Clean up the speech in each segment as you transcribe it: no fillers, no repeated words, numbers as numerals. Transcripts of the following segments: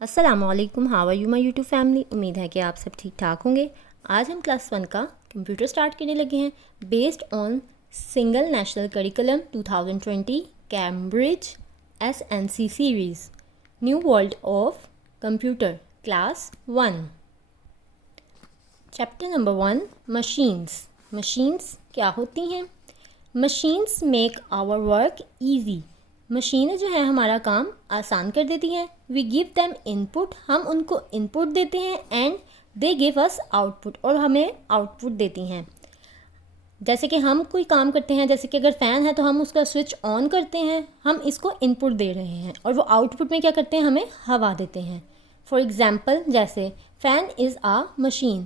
अस्सलामुअलैकुम, how are you my YouTube family. उम्मीद है कि आप सब ठीक ठाक होंगे। आज हम क्लास 1 का कंप्यूटर स्टार्ट करने लगे हैं based on single national curriculum 2020 Cambridge SNC series new world of computer class 1। Chapter number 1 machines. Machines क्या होती हैं? Machines make our work easy. मशीनें जो है हमारा काम आसान कर देती हैं। वी गिव दैम इनपुट, हम उनको इनपुट देते हैं and they give us output, और हमें आउटपुट देती हैं। जैसे कि हम कोई काम करते हैं, जैसे कि अगर फ़ैन है तो हम उसका स्विच ऑन करते हैं, हम इसको इनपुट दे रहे हैं और वो आउटपुट में क्या करते हैं, हमें हवा देते हैं। फॉर एग्ज़ाम्पल जैसे फ़ैन इज़ आ मशीन,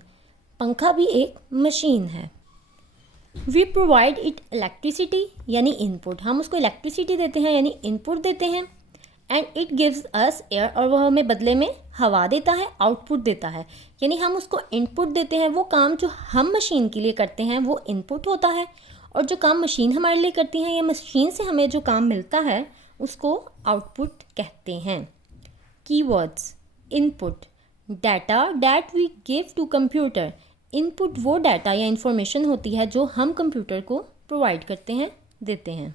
पंखा भी एक मशीन है। वी प्रोवाइड इट इलेक्ट्रिसिटी यानी इनपुट, हम उसको इलेक्ट्रिसिटी देते हैं यानी इनपुट देते हैं। And it gives us air, और वह हमें बदले में हवा देता है, आउटपुट देता है। यानी हम उसको इनपुट देते हैं, वो काम जो हम मशीन के लिए करते हैं वो इनपुट होता है, और जो काम मशीन हमारे लिए करती है या मशीन से हमें जो काम मिलता है उसको आउटपुट कहते हैं। Keywords: input, data that we give to computer. Input वो डाटा या इंफॉर्मेशन होती है जो हम कंप्यूटर को प्रोवाइड करते हैं, देते हैं।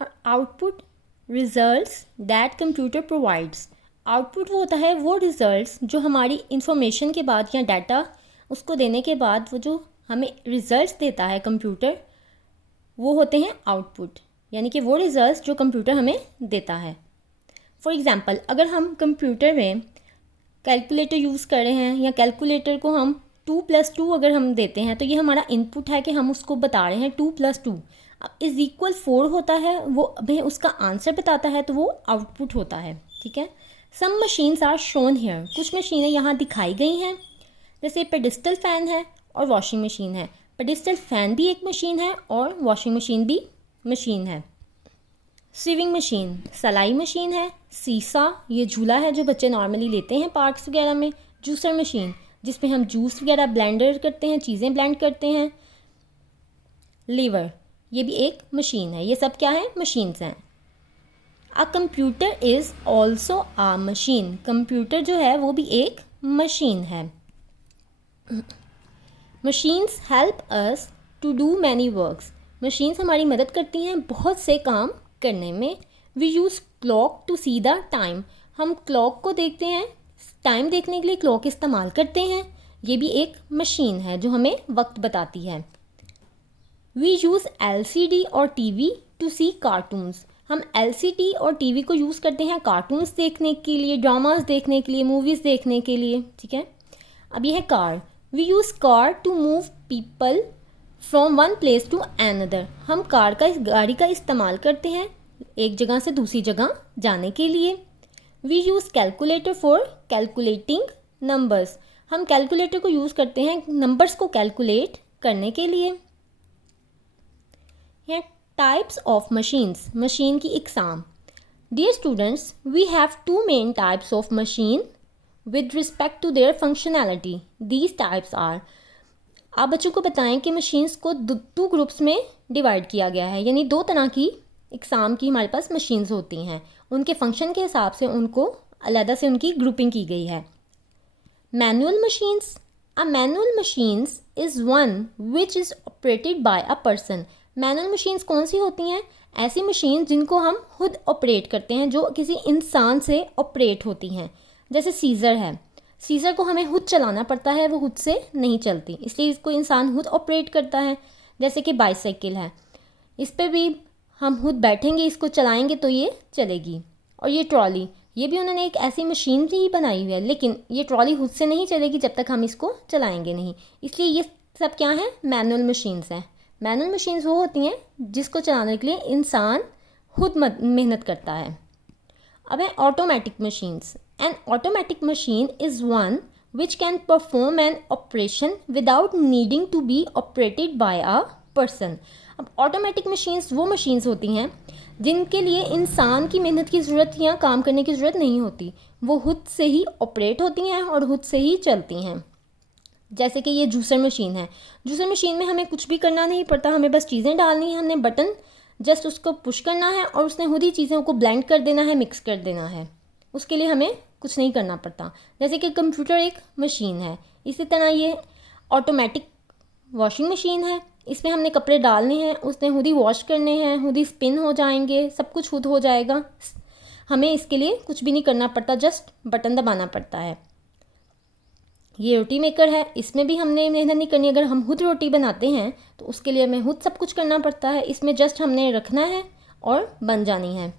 और output, results that computer provides. Output वो होता है वो रिजल्ट्स जो हमारी इंफॉर्मेशन के बाद या डाटा उसको देने के बाद वो जो हमें रिजल्ट्स देता है कंप्यूटर, वो होते हैं आउटपुट, यानी कि वो रिजल्ट्स जो कंप्यूटर हमें देता है। फॉर एग्ज़ाम्पल अगर हम कंप्यूटर में कैलकुलेटर यूज़ कर रहे हैं या कैलकुलेटर को हम 2+2 अगर हम देते हैं तो ये हमारा इनपुट है कि हम उसको बता रहे हैं 2+2 अब इज़ इक्वल 4 होता है, वो हमें उसका आंसर बताता है, तो वो आउटपुट होता है। ठीक है। सम मशीन्स आर शोन हेयर, कुछ मशीनें यहाँ दिखाई गई हैं। जैसे पेडिस्टल फ़ैन है और वॉशिंग मशीन है। पेडिस्टल फ़ैन भी एक मशीन है और वॉशिंग मशीन भी मशीन है। सीविंग मशीन सिलाई मशीन है। सीसा ये झूला है जो बच्चे नॉर्मली लेते हैं पार्क्स वगैरह में। जूसर मशीन जिसमें हम जूस वगैरह ब्लेंडर करते हैं, चीज़ें ब्लेंड करते हैं। लीवर ये भी एक मशीन है। ये सब क्या है? मशीन्स हैं। A computer is also a machine, computer जो है वो भी एक मशीन है। Machines help us to do many works, machines हमारी मदद करती हैं बहुत से काम करने में। We use clock to see the time, हम क्लॉक को देखते हैं, टाइम देखने के लिए क्लॉक इस्तेमाल करते हैं। ये भी एक मशीन है जो हमें वक्त बताती है। वी यूज़ LCD और TV टू सी कार्टून्स, हम LCD और TV को यूज़ करते हैं कार्टून्स देखने के लिए, ड्रामास देखने के लिए, मूवीज़ देखने के लिए। ठीक है। अब ये है car. We use car to move people from one place to another, हम कार का गाड़ी का इस्तेमाल करते हैं एक जगह से दूसरी जगह जाने के लिए। We use calculator for calculating numbers, हम कैलकुलेटर को यूज़ करते हैं नंबर्स को कैलकुलेट करने के लिए। हैं टाइप्स ऑफ मशीन्स, मशीन की इकसाम। Dear students, we have 2 main types of machine with respect to their functionality. These types are, आप बच्चों को बताएं कि मशीन्स को 2 ग्रुप्स में डिवाइड किया गया है, यानी 2 तरह की इकसाम की हमारे पास मशीन्स होती हैं। उनके फंक्शन के हिसाब से उनको अलग से उनकी ग्रुपिंग की गई है। Manual machines, a manual machines is one which is operated by a person. Manual machines कौन सी होती हैं? ऐसी मशीन जिनको हम खुद ऑपरेट करते हैं, जो किसी इंसान से ऑपरेट होती हैं। जैसे सीज़र है, सीज़र को हमें खुद चलाना पड़ता है, वो खुद से नहीं चलती, इसलिए इसको इंसान खुद ऑपरेट करता है। जैसे कि बाइसाइकिल है, इस पर भी हम खुद बैठेंगे, इसको चलाएंगे तो ये चलेगी। और ये ट्रॉली, ये भी उन्होंने एक ऐसी मशीन ही बनाई हुई है, लेकिन ये ट्रॉली खुद से नहीं चलेगी जब तक हम इसको चलाएंगे नहीं, इसलिए ये सब क्या है? मैनुअल मशीन्स हैं। मैनुअल मशीन्स वो होती हैं जिसको चलाने के लिए इंसान खुद मेहनत करता है। अब है automatic machines. An automatic machine is one which can perform an operation without needing to be operated by a person. अब ऑटोमेटिक मशीन्स वो मशीन्स होती हैं जिनके लिए इंसान की मेहनत की ज़रूरत या काम करने की ज़रूरत नहीं होती, वो खुद से ही ऑपरेट होती हैं और खुद से ही चलती हैं। जैसे कि ये जूसर मशीन है, जूसर मशीन में हमें कुछ भी करना नहीं पड़ता, हमें बस चीज़ें डालनी है, हमने बटन जस्ट उसको पुश करना है और उसने खुद ही चीज़ों को ब्लेंड कर देना है, मिक्स कर देना है। उसके लिए हमें कुछ नहीं करना पड़ता। जैसे कि कंप्यूटर एक मशीन है, इसी तरह ये ऑटोमेटिक वॉशिंग मशीन है, इसमें हमने कपड़े डालने हैं, उसने खुद ही वॉश करने हैं, खुद ही स्पिन हो जाएंगे, सब कुछ खुद हो जाएगा, हमें इसके लिए कुछ भी नहीं करना पड़ता, जस्ट बटन दबाना पड़ता है। ये रोटी मेकर है, इसमें भी हमने मेहनत नहीं करनी। अगर हम खुद रोटी बनाते हैं तो उसके लिए हमें खुद सब कुछ करना पड़ता है, इसमें जस्ट हमने रखना है और बन जानी है।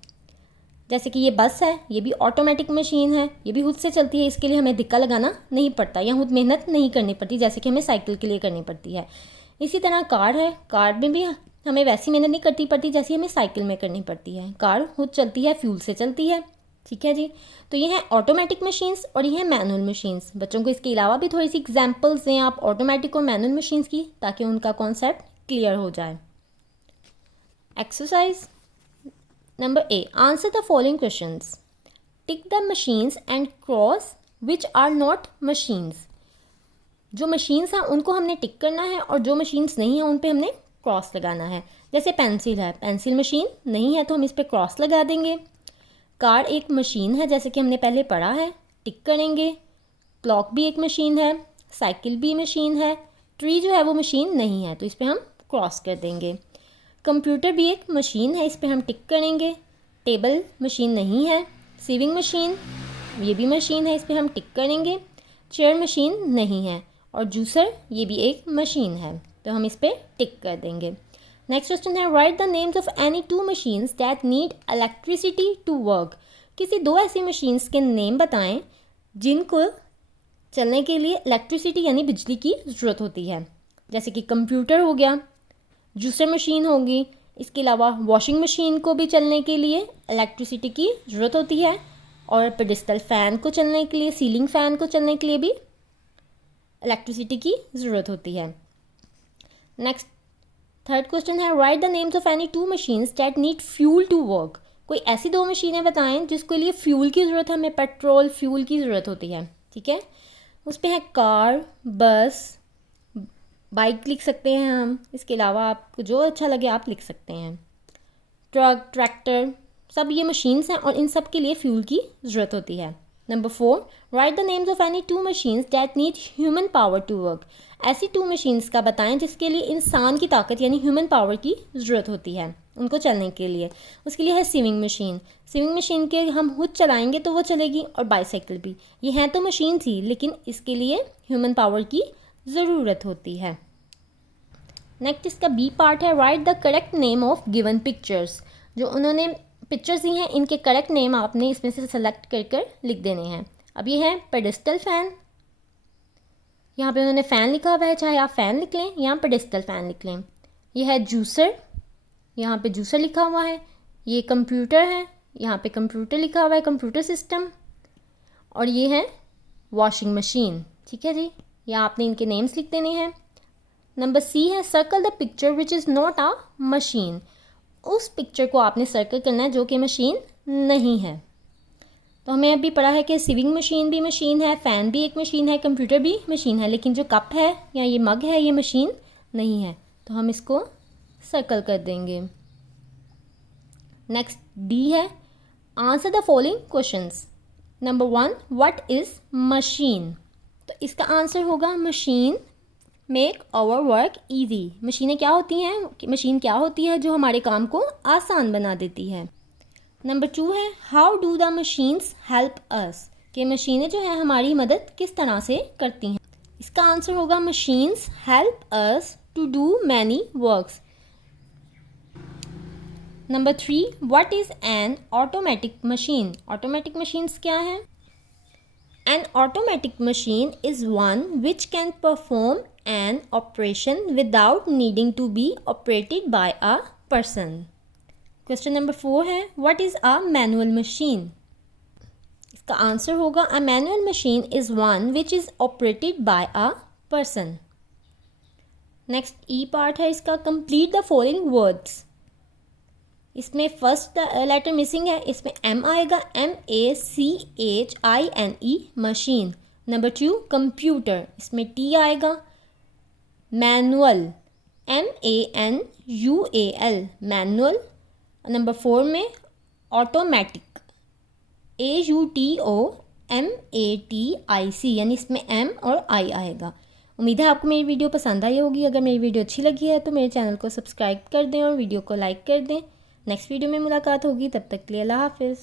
जैसे कि ये बस है, ये भी ऑटोमेटिक मशीन है, ये भी खुद से चलती है, इसके लिए हमें धिक्का लगाना नहीं पड़ता या खुद मेहनत नहीं करनी पड़ती जैसे कि हमें साइकिल के लिए करनी पड़ती है। इसी तरह कार है, कार में भी हमें वैसी मेहनत नहीं करनी पड़ती जैसी हमें साइकिल में करनी पड़ती है। कार खुद चलती है, फ्यूल से चलती है। ठीक है जी, तो ये हैं ऑटोमेटिक मशीन्स और ये हैं मैनुअल मशीन्स। बच्चों को इसके अलावा भी थोड़ी सी एग्जांपल्स दें आप ऑटोमेटिक और मैनुअल मशीन्स की, ताकि उनका कॉन्सेप्ट क्लियर हो जाए। Exercise number A, answer the following questions. Tick the machines and cross which are not machines. जो मशीन्स हैं उनको हमने टिक करना है और जो मशीन्स नहीं हैं उन पे हमने क्रॉस लगाना है। जैसे पेंसिल है, पेंसिल मशीन नहीं है तो हम इस पर क्रॉस लगा देंगे। कार एक मशीन है जैसे कि हमने पहले पढ़ा है, टिक करेंगे। क्लॉक भी एक मशीन है, साइकिल भी मशीन है। ट्री जो है वो मशीन नहीं है तो इस पर हम क्रॉस कर देंगे। कंप्यूटर भी एक मशीन है, इस पर हम टिक करेंगे। टेबल मशीन नहीं है। सीविंग मशीन ये भी मशीन है, इस पर हम टिक करेंगे। चेयर मशीन नहीं है। और जूसर ये भी एक मशीन है तो हम इस पर टिक कर देंगे। नेक्स्ट क्वेश्चन है, write the names of any two machines that need electricity to work. किसी दो ऐसी मशीन्स के नेम बताएं जिनको चलने के लिए इलेक्ट्रिसिटी यानी बिजली की ज़रूरत होती है। जैसे कि कंप्यूटर हो गया, जूसर मशीन होगी, इसके अलावा वॉशिंग मशीन को भी चलने के लिए इलेक्ट्रिसिटी की ज़रूरत होती है, और पेडिस्टल फ़ैन को चलने के लिए, सीलिंग फ़ैन को चलने के लिए भी इलेक्ट्रिसिटी की ज़रूरत होती है। नेक्स्ट थर्ड क्वेश्चन है, write the names of any two machines that need fuel to work. कोई ऐसी दो मशीनें बताएं जिसके लिए फ्यूल की ज़रूरत है, हमें पेट्रोल फ्यूल की ज़रूरत होती है। ठीक है, उस पर है कार, बस, बाइक लिख सकते हैं हम, इसके अलावा आपको जो अच्छा लगे आप लिख सकते हैं। ट्रक, ट्रैक्टर, सब ये मशीन्स हैं और इन सब के लिए फ्यूल की ज़रूरत होती है। Number 4, write the names of any two machines that need human power to work. ऐसी टू मशीन्स का बताएं जिसके लिए इंसान की ताकत यानी ह्यूमन पावर की ज़रूरत होती है उनको चलने के लिए। उसके लिए है सीविंग मशीन। सीविंग मशीन के हम खुद चलाएंगे तो वो चलेगी, और बाईसाइकिल भी। ये हैं तो मशीन थी लेकिन इसके लिए ह्यूमन पावर की ज़रूरत होती है। नेक्स्ट इसका बी पार्ट है, write the correct name of given pictures. जो उन्होंने पिक्चर्स दी हैं इनके करेक्ट नेम आपने इसमें से सेलेक्ट कर लिख देने हैं। अब ये है पेडिस्टल फ़ैन, यहाँ पे उन्होंने फ़ैन लिखा हुआ है, चाहे आप फ़ैन लिख लें या पेडिस्टल फ़ैन लिख लें। ये है जूसर, यहाँ पे जूसर लिखा हुआ है। ये कंप्यूटर है, यहाँ पे कंप्यूटर लिखा हुआ है, कंप्यूटर सिस्टम। और ये है वॉशिंग मशीन। ठीक है जी, या आपने इनके नेम्स लिख देने हैं। नंबर सी है, circle the picture which is not a machine. उस पिक्चर को आपने सर्कल करना है जो कि मशीन नहीं है। तो हमें अभी पढ़ा है कि सीविंग मशीन भी मशीन है, फ़ैन भी एक मशीन है, कंप्यूटर भी मशीन है, लेकिन जो कप है या ये मग है ये मशीन नहीं है, तो हम इसको सर्कल कर देंगे। नेक्स्ट डी है, answer the following questions. Number 1, what is machine. तो इसका आंसर होगा machine make our work easy. मशीनें क्या होती हैं, मशीन क्या होती है जो हमारे काम को आसान बना देती है। नंबर 2 है, how do the machines help अस। कि मशीनें जो हैं हमारी मदद किस तरह से करती हैं। इसका आंसर होगा machines help us to do many works. Number 3, what is an automatic machine. Automatic machines क्या हैं। An automatic machine is one which can perform an operation without needing to be operated by a person. Question number 4 है, what is a manual machine? इसका answer होगा a manual machine is one which is operated by a person. Next E part है इसका, complete the following words. इसमें first letter missing है, इसमें M आएगा, MACHINE machine. Number 2 computer, इसमें T आएगा। Manual, MANUAL manual. नंबर 4 में automatic, AUTOMATIC, यानी इसमें M और I आएगा। उम्मीद है आपको मेरी वीडियो पसंद आई होगी। अगर मेरी वीडियो अच्छी लगी है तो मेरे चैनल को सब्सक्राइब कर दें और वीडियो को लाइक कर दें। नेक्स्ट वीडियो में मुलाकात होगी, तब तक के लिए अल्लाह हाफिज़।